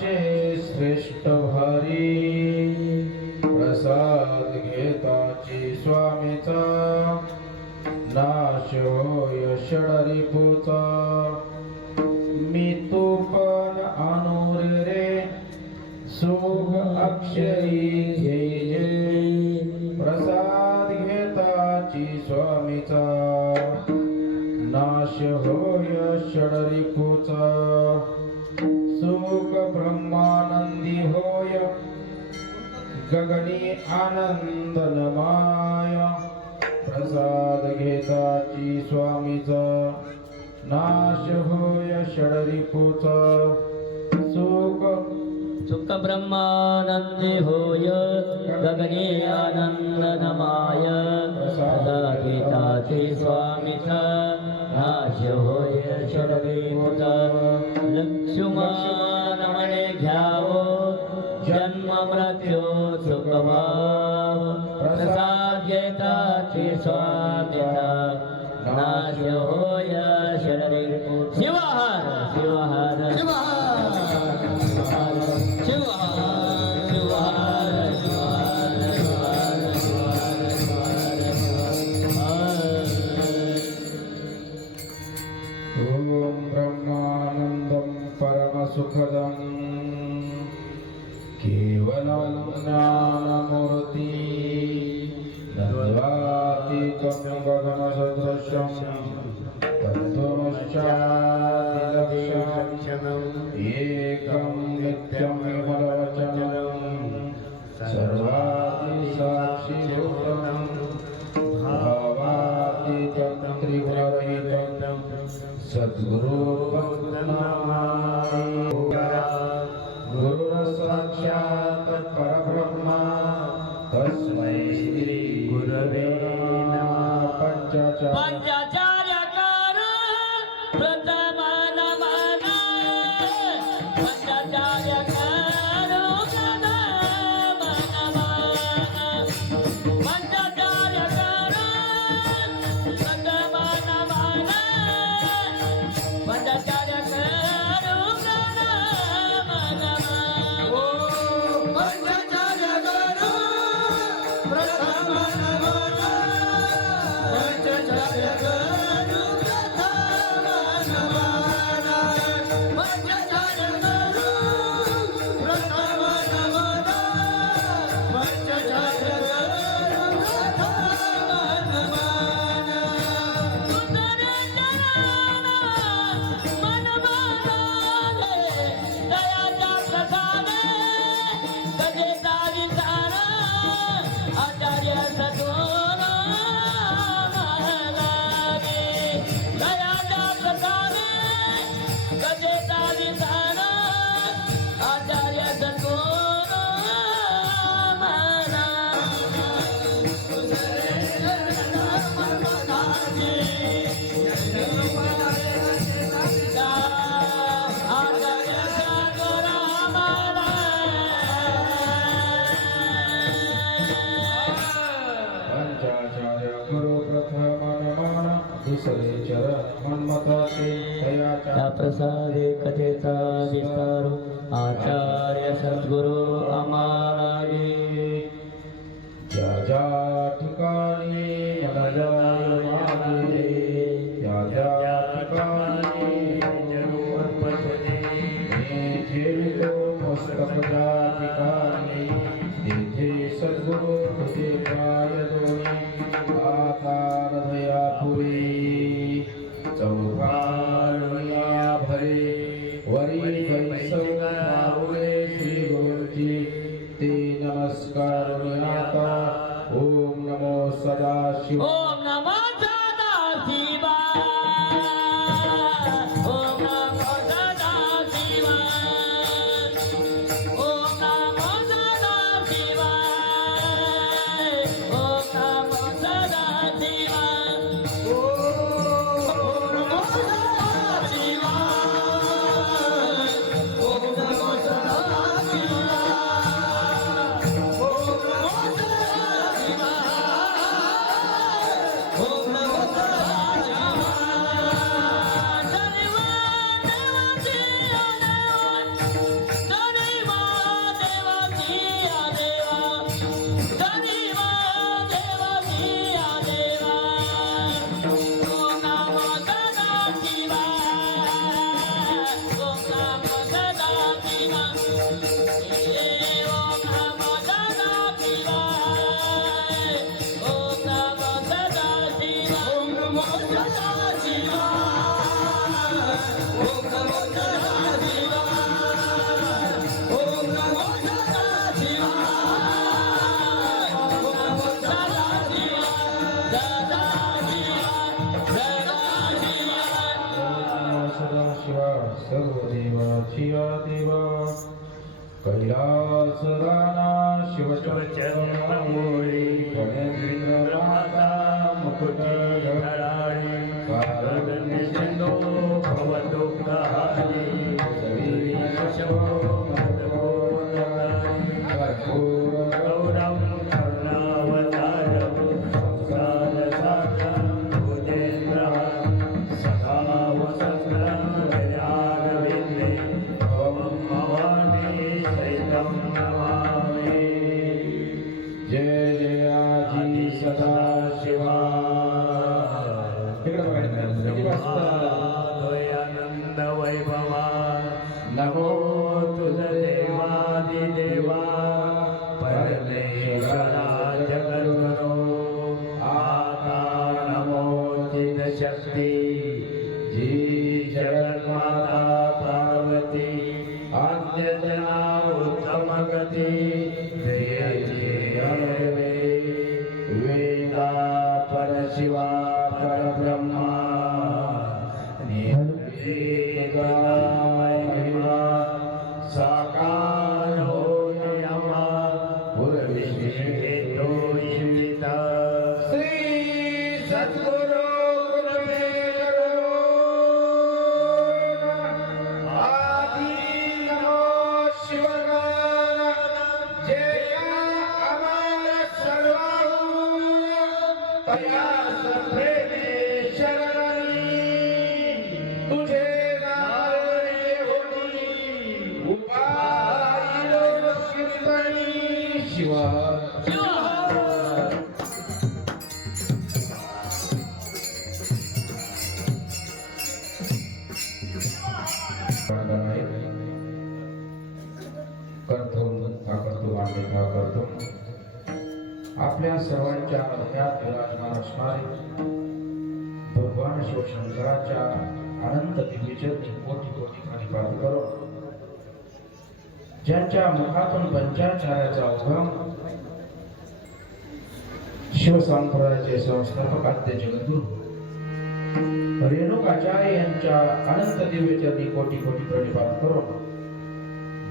असे श्रेष्ठ भारी प्रसाद घेताची स्वामीचा नाश होय षडरिपूचा मी तू पण आणूर रे सुख अक्षरी घे प्रसाद घेताची स्वामीचा नाश होय षडरिपूचा सुख ब्रह्मानंदी होय गगनी आनंदनमाय प्रसाद घेताची स्वामीचा नाश होय षडरिपूचा सुख ब्रह्मानंदी होय गगने आनंदनमाय प्रसाद घेताची स्वामीचा नाश होय षडरिपूचा लक्ष्मण म्हणे घ्यावो जन्म मृत्यू सुखभाव प्रसाद घेताची स्वामीचा नाश होय षडरिपूचा शिवहर शिवहर सुखदं केवलं ज्ञानमूर्ति द्वन्द्वातीतं गगनसदृशं तत्त्वमश्चादिलक्ष्यम् एकं नित्यं विमलवचनं सर्वादिसाक्षिभूतं भावातीतं त्रिगुणरहितं गुरुसाक्षात् परब्रह्म तस्मै श्री गुरवे नमः पंचाचार्यकार प्रथम नमन पंचाचार्यकार प्रथम नमन पंचाचार्यकार प्रथम नमन पंचाचार्यकार त्या प्रसादे कथेचा विस्तार आचार्य सद्गुरु आम्हाला ज्या ज्या ठिकाणी त्या त्या ठिकाणी ठेवितो मस्तक ज्या ठिकाणी तेथे सद्गुरु होते पाय दोन्ही आकार धया पुरी चौकाळया भरे वरी वैसवले श्री गुरुजी ते नमस्कार आता ओम नमो सदाशिव ओम नमो सदाशिवा ओम नमो सदाशिवा ओम नमो सदाशिवा ओम नमो सदाशिवा शिवदेव कैलास राणा शिवचरणमूळी गणेंद्र माता मुकुट धराळी कारुण्य सिंधू भवदुःखहारी शव गौरं करुणावतारं संसारसागरं भुजेन्द्रं सदा वसन्तं दयालविन्दे भवं भवानी सहितं नमामि। जय जयाजी सदा शिवा आनंद वैभवा नमो तुझ देवादिदेवा परमेश्वरा जगद्गुरो आता नमो चिद शक्ती जी जगन्माता पार्वती आद्यजना उत्तम गती जयेची अनवे वेदा परशिवा परब्रह्मा निहिता महिमा साकार होयमा पुरविशेषो इंदिता श्री सद्गुरु गुरुदेव आदि नमो शिवगान जय अमर सर्वहु तया सप्रेमे शरणी तुझे नारळे होती उपायलो कीर्तनी शिवा करतो आपल्या सर्वांच्या हृदयात विराजमान असणारे भगवान शिवशंकराच्या अनंत दिव्यचरणी कोटी कोटी प्रणिपात करो ज्यांच्या मुखातून पंचाचार्याचा उगम शिवसंप्रदायाचे संस्थापक आद्य जगद्गुरु रेणुकाचार्य यांच्या अनंत दिव्यचरणी कोटी कोटी प्रणिपात करो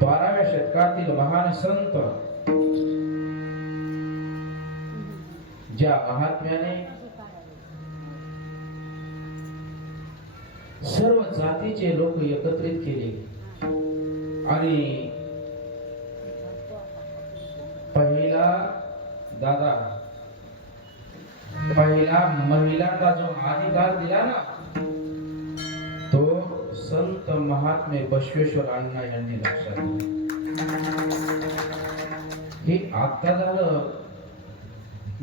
12व्या शतकातील महान संत ज्या महात्म्याने सर्व जातीचे लोक एकत्रित केले आणि पहिला महिलांना जो अधिकार दिला ना तो संत महात्मे बसवेश्वर अण्णा यांनी लक्षात घेतले। हे आता झालं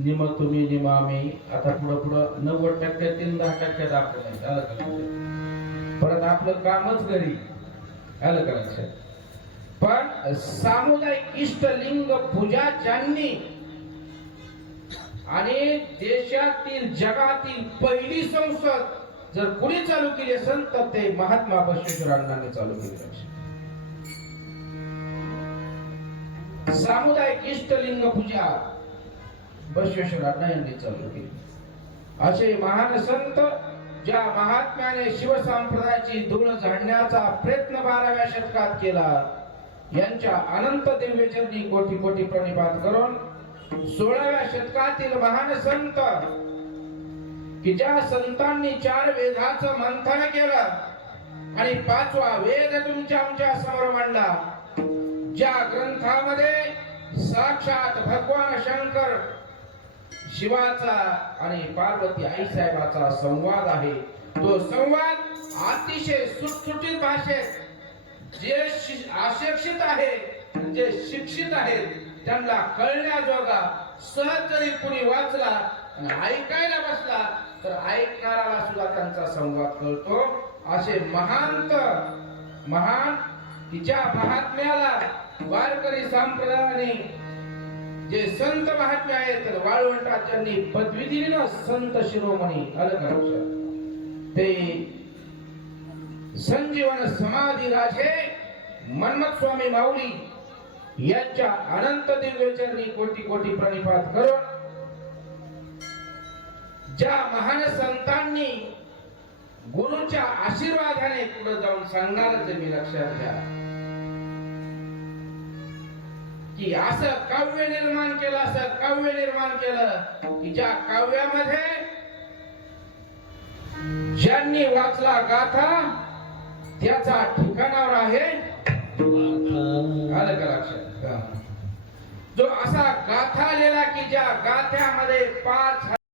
निम तुम्ही निम आम्ही आता पुढं 90% 10% आपलं झालं का परत आपलं कामच घरी आलं का लक्षात। पण सामुदायिक इष्टलिंग पूजा ज्यांनी आणि देशातील जगातील पहिली संसद जर कोणी चालू केली असेल तर ते महात्मा बसवेश्वर अण्णांनी चालू केली आहे। सामुदायिक इष्टलिंग पूजा बसवेश्वर अण्णा यांनी चालू केली। असे महान संत ज्या महात्म्याने शिवसंप्रदायाची धूळ झाडण्याचा प्रयत्न 12व्या शतकात केला यांच्या अनंत दिव्यचरणी कोटी कोटी प्रणिपात करून 16व्या शतकातील महान संत की ज्या संतांनी 4 वेदाचं मंथन केलं आणि 5वा वेद तुमच्या आमच्या समोर मांडला ज्या ग्रंथामध्ये साक्षात भगवान शंकर शिवाचा आणि पार्वती आई साहेबाचा संवाद आहे। तो संवाद अतिशय सुटसुटीत भाषेत जे अशिक्षित आहे जे शिक्षित आहेत त्यांना कळण्याजोगा सहज जरी कुणी वाचला आणि ऐकायला बसला तर ऐकणाऱ्याला सुद्धा त्यांचा संवाद कळतो। असे महान तिच्या महात्म्याला वारकरी संप्रदायाने जे संत महात्मे आहेत तर वाळवंटात ज्यांनी पदवी दिली ना संत शिरोमणी आलं का लक्षात ते संजीवन समाधी राजे मन्मथ स्वामी माऊली यांच्या अनंत दिव्यचरणी कोटी कोटी प्रणिपात करून ज्या महान संतांनी गुरुच्या आशीर्वादाने पुढे जाऊन सांगणारच मी लक्षात घ्या की असं काव्य निर्माण केलं, असं काव्य निर्माण केलं की ज्या काव्यामध्ये ज्यांनी वाचला गाथा त्याचा ठिकाणावर आहे आलं का लक्षात? जो असा गाथा आलेला की ज्या गाथ्यामध्ये 5